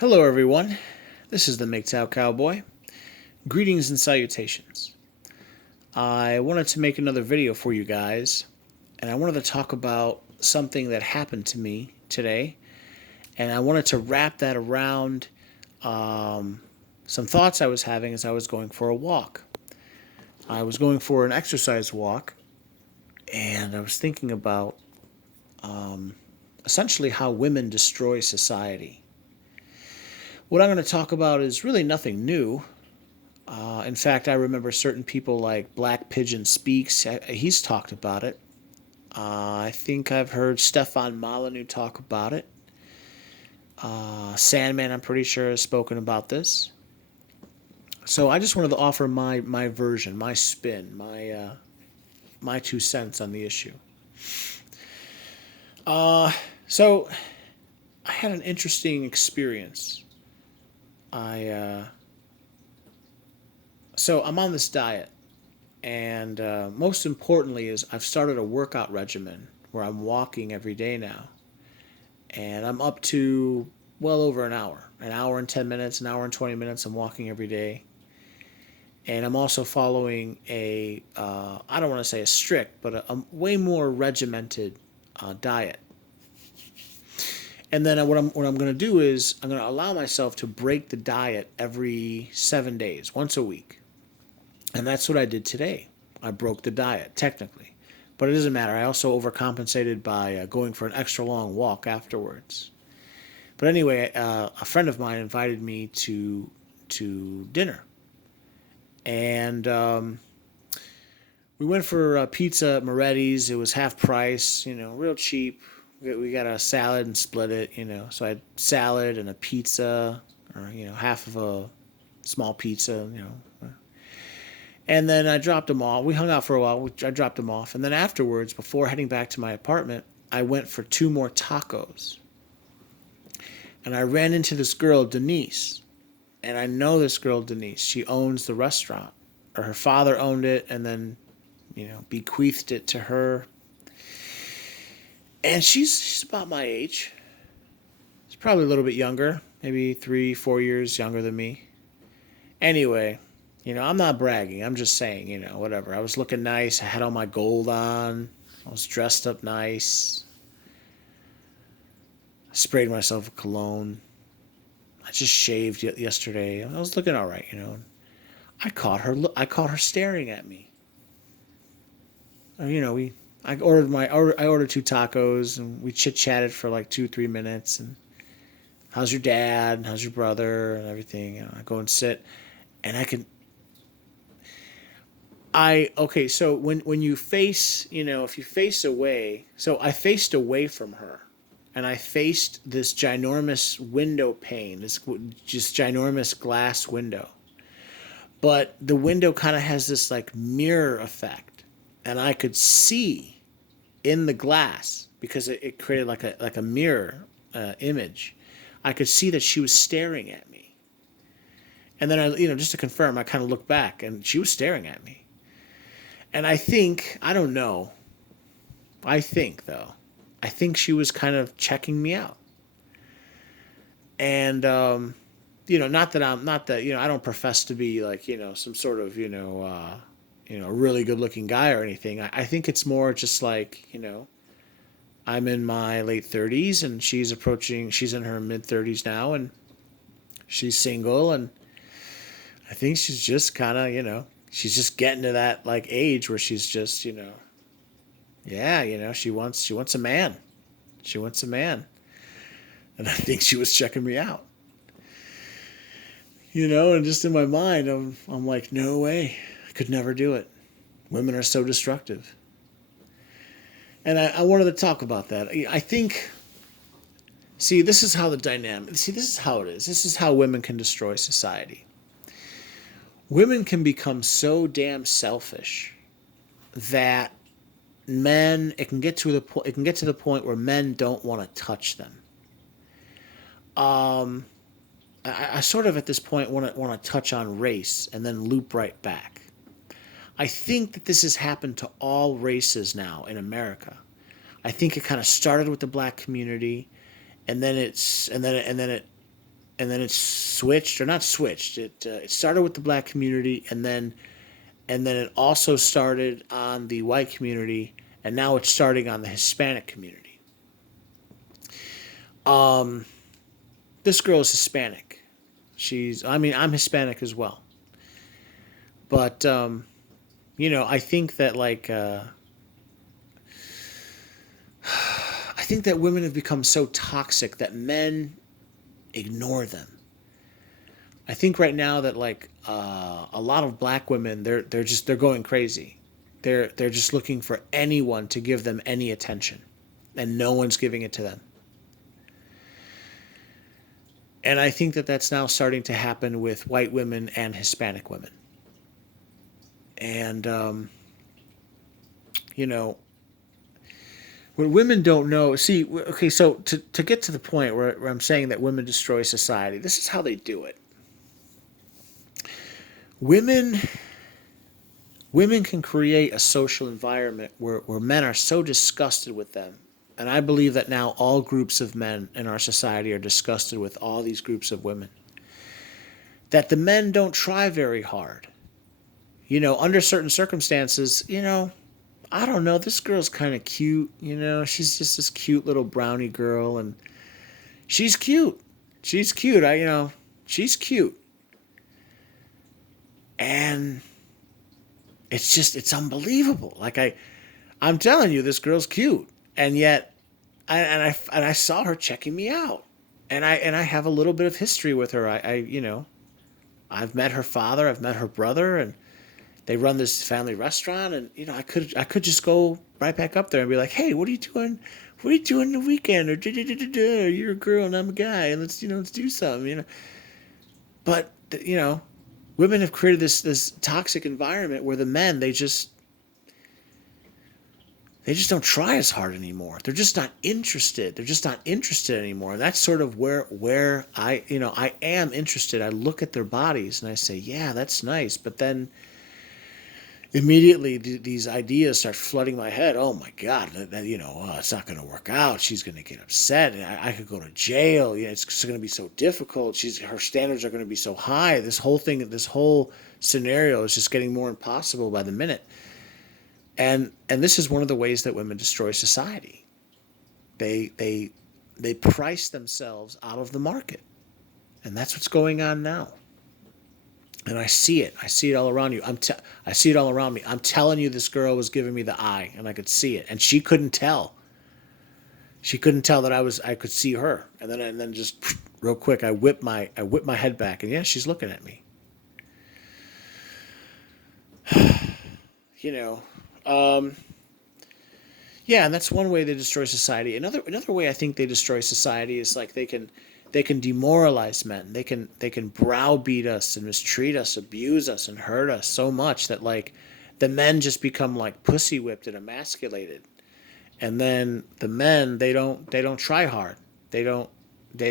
Hello, everyone. This is the MGTOW Cowboy. Greetings and salutations. I wanted to make another video for you guys, and I wanted to talk about something that happened to me today, and I wanted to wrap that around some thoughts I was having as I was going for a walk. I was going for an exercise walk, and I was thinking about essentially how women destroy society. What I'm going to talk about is really nothing new. In fact, I remember certain people like Black Pigeon Speaks. He's talked about it. I think I've heard Stefan Molyneux talk about it. Sandman, I'm pretty sure, has spoken about this. So I just wanted to offer my version, my spin, my 2 cents on the issue. So I had an interesting experience. I so I'm on this diet, and most importantly is I've started a workout regimen where I'm walking every day now, and I'm up to well over an hour and 10 minutes, an hour and 20 minutes. I'm walking every day, and I'm also following a I don't want to say a strict, but a way more regimented diet. And then what I'm going to do is I'm going to allow myself to break the diet every 7 days, once a week. And that's what I did today. I broke the diet, technically. But it doesn't matter. I also overcompensated by going for an extra long walk afterwards. But anyway, a friend of mine invited me to dinner. And we went for pizza at Moretti's. It was half price, real cheap. We got a salad and split it. So I had salad and a pizza, or, half of a small pizza. And then I dropped him off. We hung out for a while. I dropped him off. And then afterwards, before heading back to my apartment, I went for 2 more tacos. And I ran into this girl, Denise. And I know this girl, Denise. She owns the restaurant. Or her father owned it and then, bequeathed it to her. And she's about my age. She's probably a little bit younger. Maybe 3, 4 years younger than me. Anyway, I'm not bragging. I'm just saying, whatever. I was looking nice. I had all my gold on. I was dressed up nice. I sprayed myself with cologne. I just shaved yesterday. I was looking all right. I caught her. I caught her staring at me. I ordered 2 tacos and we chit chatted for like 2, 3 minutes. And how's your dad? How's your brother? And everything. I go and sit, and okay, so when you face, if you face away, so I faced away from her, and I faced this ginormous window pane, this just ginormous glass window. But the window kind of has this like mirror effect, and I could see in the glass because it created like a mirror image. I could see that she was staring at me. And then just to confirm, I kind of looked back, and she was staring at me. And I don't know. I think she was kind of checking me out. And, not that, I don't profess to be like, some sort of, really good looking guy or anything. I think it's more just like, I'm in my late 30s and she's in her mid 30s now, and she's single. And I think she's just kind of, she's just getting to that like age where she's just, yeah, she wants a man. She wants a man. And I think she was checking me out. And just in my mind, I'm like, no way. I could never do it. Women are so destructive. And I wanted to talk about that. I think, this is how this is how it is. This is how women can destroy society. Women can become so damn selfish that it can get to the point where men don't want to touch them. I sort of at this point want to touch on race and then loop right back. I think that this has happened to all races now in America. I think it kind of started with the black community, and then it and then it switched, or not switched. It started with the black community, and then it also started on the white community, and now it's starting on the Hispanic community. This girl is Hispanic. I mean, I'm Hispanic as well, but I think that I think that women have become so toxic that men ignore them. I think right now that a lot of black women, they're going crazy. They're just looking for anyone to give them any attention, and no one's giving it to them. And I think that that's now starting to happen with white women and Hispanic women. And you know, what women don't know. See, okay, so to get to the point where I'm saying that women destroy society, this is how they do it. Women women can create a social environment where men are so disgusted with them. And I believe that now all groups of men in our society are disgusted with all these groups of women. That the men don't try very hard. Under certain circumstances, I don't know, this girl's kind of cute, she's just this cute little brownie girl, and she's cute. She's cute. She's cute. And it's unbelievable. I'm telling you, this girl's cute, and yet, I saw her checking me out, and I have a little bit of history with her. I've met her father, I've met her brother, and they run this family restaurant, and I could just go right back up there and be like, hey, what are you doing? What are you doing the weekend? Or you're a girl and I'm a guy, and let's do something. But women have created this toxic environment where the men, they just don't try as hard anymore. They're just not interested. They're just not interested anymore. And that's sort of where I am interested. I look at their bodies and I say, yeah, that's nice. But then immediately these ideas start flooding my head. Oh my God, it's not going to work out. She's going to get upset. I could go to jail. It's going to be so difficult. Her standards are going to be so high. This whole scenario is just getting more impossible by the minute. And this is one of the ways that women destroy society. They price themselves out of the market, and that's what's going on now. And I see it. I see it all around you. I see it all around me. I'm telling you, this girl was giving me the eye, and I could see it, and she couldn't tell. She couldn't tell that I could see her. And then just real quick, I whip my head back, and yeah, she's looking at me. Yeah, and that's one way they destroy society. Another way I think they destroy society is they can demoralize men. They can browbeat us and mistreat us, abuse us, and hurt us so much that the men just become pussy whipped and emasculated. And then the men, they don't try hard. They don't